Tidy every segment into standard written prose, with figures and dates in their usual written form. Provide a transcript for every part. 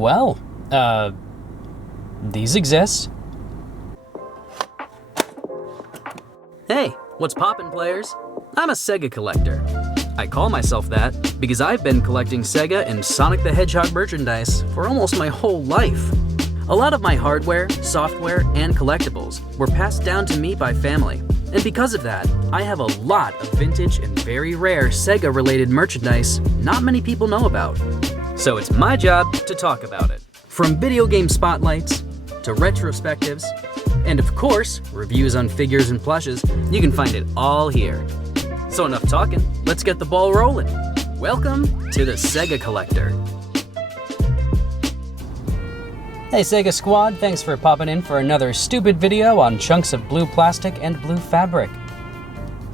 Well, these exist. Hey, what's poppin', players? I'm a Sega collector. I call myself that because I've been collecting Sega and Sonic the Hedgehog merchandise for almost my whole life. A lot of my hardware, software, and collectibles were passed down to me by family, and because of that, I have a lot of vintage and very rare Sega-related merchandise not many people know about. So it's my job to talk about it. From video game spotlights, to retrospectives, and of course, reviews on figures and plushes, you can find it all here. So enough talking, let's get the ball rolling. Welcome to the Sega Collector. Hey Sega Squad, thanks for popping in for another stupid video on chunks of blue plastic and blue fabric.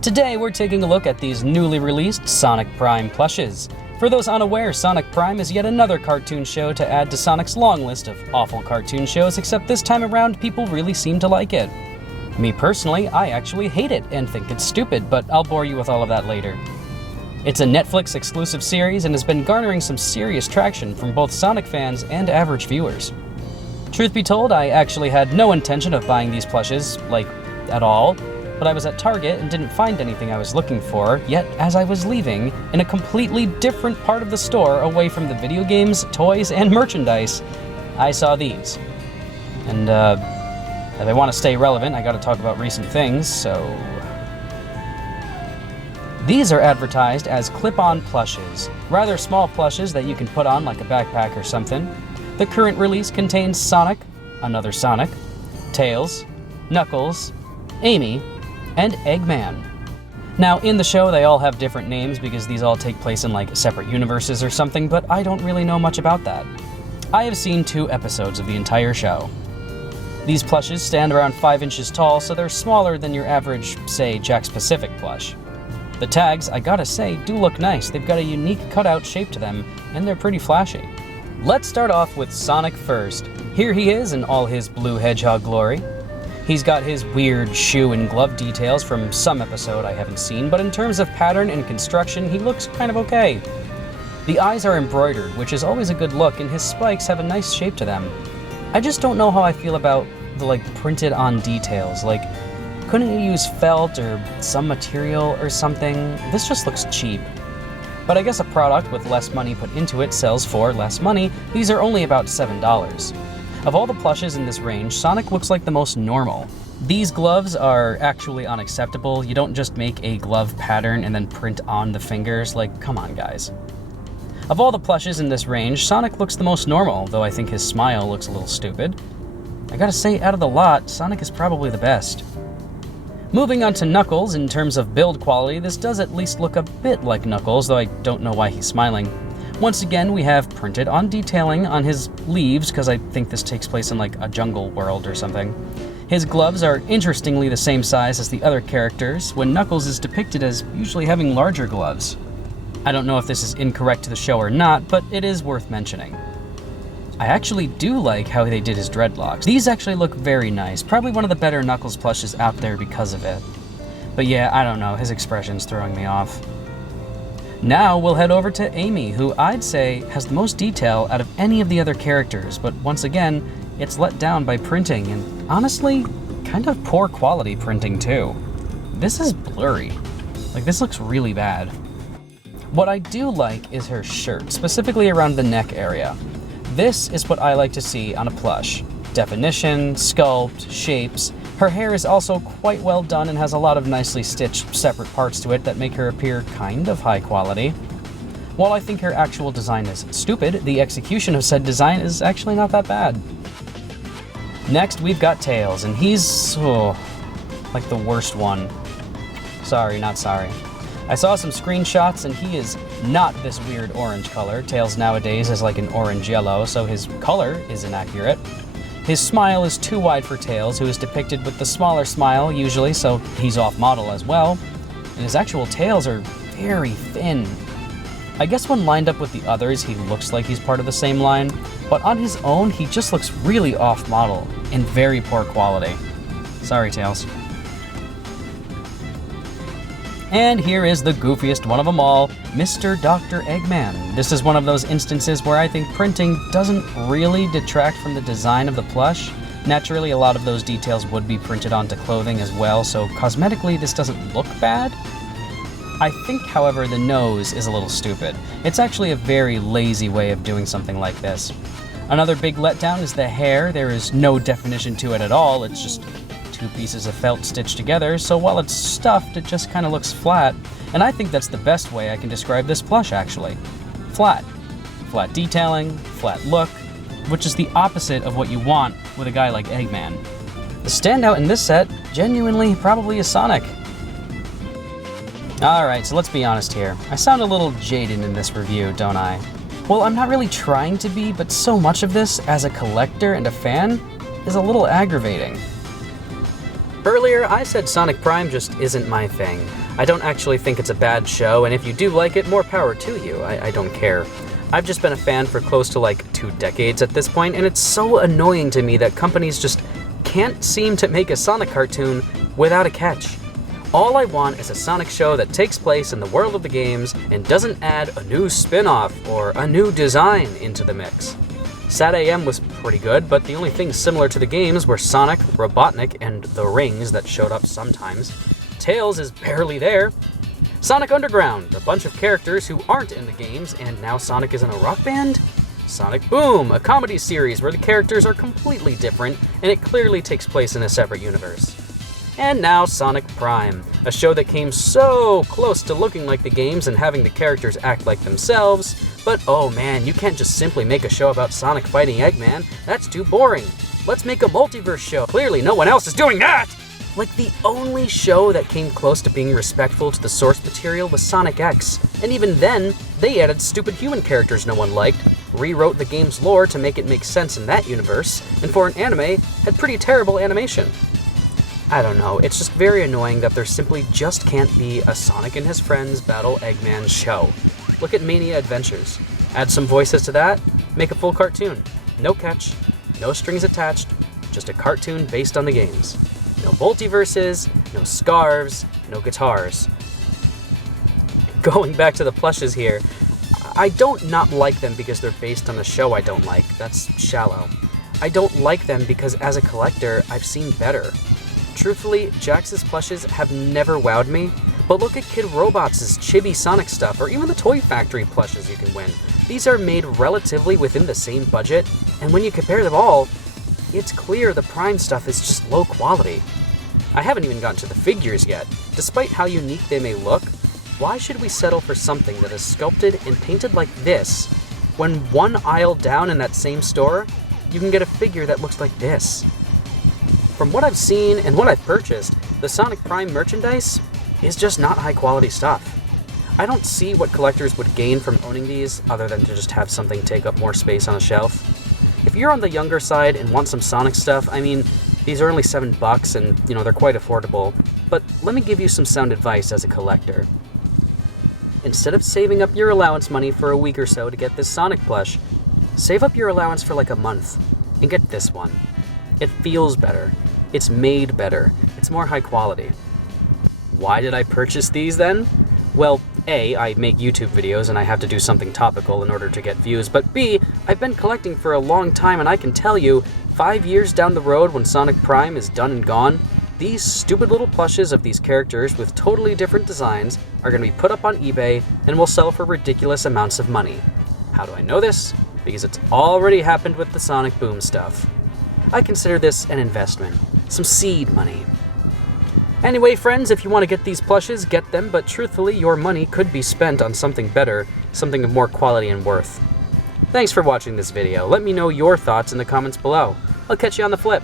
Today we're taking a look at these newly released Sonic Prime Plushes. For those unaware, Sonic Prime is yet another cartoon show to add to Sonic's long list of awful cartoon shows, except this time around people really seem to like it. Me personally, I actually hate it and think it's stupid, but I'll bore you with all of that later. It's a Netflix exclusive series and has been garnering some serious traction from both Sonic fans and average viewers. Truth be told, I actually had no intention of buying these plushes, like, at all, but I was at Target and didn't find anything I was looking for, yet as I was leaving, in a completely different part of the store away from the video games, toys, and merchandise, I saw these. And, if I want to stay relevant, I gotta talk about recent things, so... These are advertised as clip-on plushes, rather small plushes that you can put on like a backpack or something. The current release contains Sonic, another Sonic, Tails, Knuckles, Amy, and Eggman. Now, in the show, they all have different names because these all take place in like separate universes or something, but I don't really know much about that. I have seen 2 episodes of the entire show. These plushes stand around 5 inches tall, so they're smaller than your average, say, Jakks Pacific plush. The tags, I gotta say, do look nice. They've got a unique cutout shape to them, and they're pretty flashy. Let's start off with Sonic first. Here he is in all his blue hedgehog glory. He's got his weird shoe and glove details from some episode I haven't seen, but in terms of pattern and construction, he looks kind of okay. The eyes are embroidered, which is always a good look, and his spikes have a nice shape to them. I just don't know how I feel about the printed on details. Couldn't you use felt or some material or something? This just looks cheap. But I guess a product with less money put into it sells for less money. These are only about $7. Of all the plushes in this range, Sonic looks like the most normal. These gloves are actually unacceptable. You don't just make a glove pattern and then print on the fingers. Come on, guys. Of all the plushes in this range, Sonic looks the most normal, though I think his smile looks a little stupid. I gotta say, out of the lot, Sonic is probably the best. Moving on to Knuckles, in terms of build quality, this does at least look a bit like Knuckles, though I don't know why he's smiling. Once again, we have printed on detailing on his leaves, because I think this takes place in a jungle world or something. His gloves are interestingly the same size as the other characters, when Knuckles is depicted as usually having larger gloves. I don't know if this is incorrect to the show or not, but it is worth mentioning. I actually do like how they did his dreadlocks. These actually look very nice, probably one of the better Knuckles plushes out there because of it. But yeah, I don't know, his expression's throwing me off. Now we'll head over to Amy, who I'd say has the most detail out of any of the other characters, but once again, it's let down by printing, and honestly, kind of poor quality printing too. This is blurry. This looks really bad. What I do like is her shirt, specifically around the neck area. This is what I like to see on a plush. Definition, sculpt, shapes. Her hair is also quite well done and has a lot of nicely stitched separate parts to it that make her appear kind of high quality. While I think her actual design is stupid, the execution of said design is actually not that bad. Next, we've got Tails, and he's, like the worst one. Sorry, not sorry. I saw some screenshots, and he is not this weird orange color. Tails nowadays is like an orange yellow, so his color is inaccurate. His smile is too wide for Tails, who is depicted with the smaller smile usually, so he's off model as well. And his actual tails are very thin. I guess when lined up with the others, he looks like he's part of the same line, but on his own, he just looks really off model and very poor quality. Sorry, Tails. And here is the goofiest one of them all, Mr. Dr. Eggman. This is one of those instances where I think printing doesn't really detract from the design of the plush. Naturally, a lot of those details would be printed onto clothing as well, so cosmetically this doesn't look bad. I think, however, the nose is a little stupid. It's actually a very lazy way of doing something like this. Another big letdown is the hair. There is no definition to it at all. It's just 2 pieces of felt stitched together, so while it's stuffed, it just kind of looks flat. And I think that's the best way I can describe this plush, actually. Flat. Flat detailing, flat look, which is the opposite of what you want with a guy like Eggman. The standout in this set, genuinely, probably is Sonic. Alright, so let's be honest here. I sound a little jaded in this review, don't I? Well, I'm not really trying to be, but so much of this, as a collector and a fan, is a little aggravating. Earlier, I said Sonic Prime just isn't my thing. I don't actually think it's a bad show, and if you do like it, more power to you. I don't care. I've just been a fan for close to like 2 decades at this point, and it's so annoying to me that companies just can't seem to make a Sonic cartoon without a catch. All I want is a Sonic show that takes place in the world of the games and doesn't add a new spin-off or a new design into the mix. Sat AM was pretty good, but the only things similar to the games were Sonic, Robotnik, and the rings that showed up sometimes. Tails is barely there. Sonic Underground, a bunch of characters who aren't in the games, and now Sonic is in a rock band? Sonic Boom, a comedy series where the characters are completely different, and it clearly takes place in a separate universe. And now Sonic Prime, a show that came so close to looking like the games and having the characters act like themselves, but oh man, you can't just simply make a show about Sonic fighting Eggman. That's too boring. Let's make a multiverse show. Clearly no one else is doing that! Like, the only show that came close to being respectful to the source material was Sonic X, and even then, they added stupid human characters no one liked, rewrote the game's lore to make it make sense in that universe, and for an anime, had pretty terrible animation. I don't know, it's just very annoying that there simply just can't be a Sonic and his friends battle Eggman show. Look at Mania Adventures. Add some voices to that, make a full cartoon. No catch, no strings attached, just a cartoon based on the games. No multiverses, no scarves, no guitars. Going back to the plushes here, I don't not like them because they're based on the show I don't like. That's shallow. I don't like them because as a collector, I've seen better. Truthfully, Jax's plushes have never wowed me, but look at Kid Robots' chibi Sonic stuff, or even the Toy Factory plushes you can win. These are made relatively within the same budget, and when you compare them all, it's clear the Prime stuff is just low quality. I haven't even gotten to the figures yet. Despite how unique they may look, why should we settle for something that is sculpted and painted like this, when one aisle down in that same store, you can get a figure that looks like this? From what I've seen and what I've purchased, the Sonic Prime merchandise is just not high quality stuff. I don't see what collectors would gain from owning these other than to just have something take up more space on a shelf. If you're on the younger side and want some Sonic stuff, I mean, these are only $7 and, they're quite affordable. But let me give you some sound advice as a collector. Instead of saving up your allowance money for a week or so to get this Sonic plush, save up your allowance for like a month and get this one. It feels better. It's made better. It's more high quality. Why did I purchase these then? Well, A, I make YouTube videos and I have to do something topical in order to get views, but B, I've been collecting for a long time and I can tell you, 5 years down the road when Sonic Prime is done and gone, these stupid little plushes of these characters with totally different designs are going to be put up on eBay and will sell for ridiculous amounts of money. How do I know this? Because it's already happened with the Sonic Boom stuff. I consider this an investment, some seed money. Anyway, friends, if you want to get these plushes, get them, but truthfully, your money could be spent on something better, something of more quality and worth. Thanks for watching this video. Let me know your thoughts in the comments below. I'll catch you on the flip.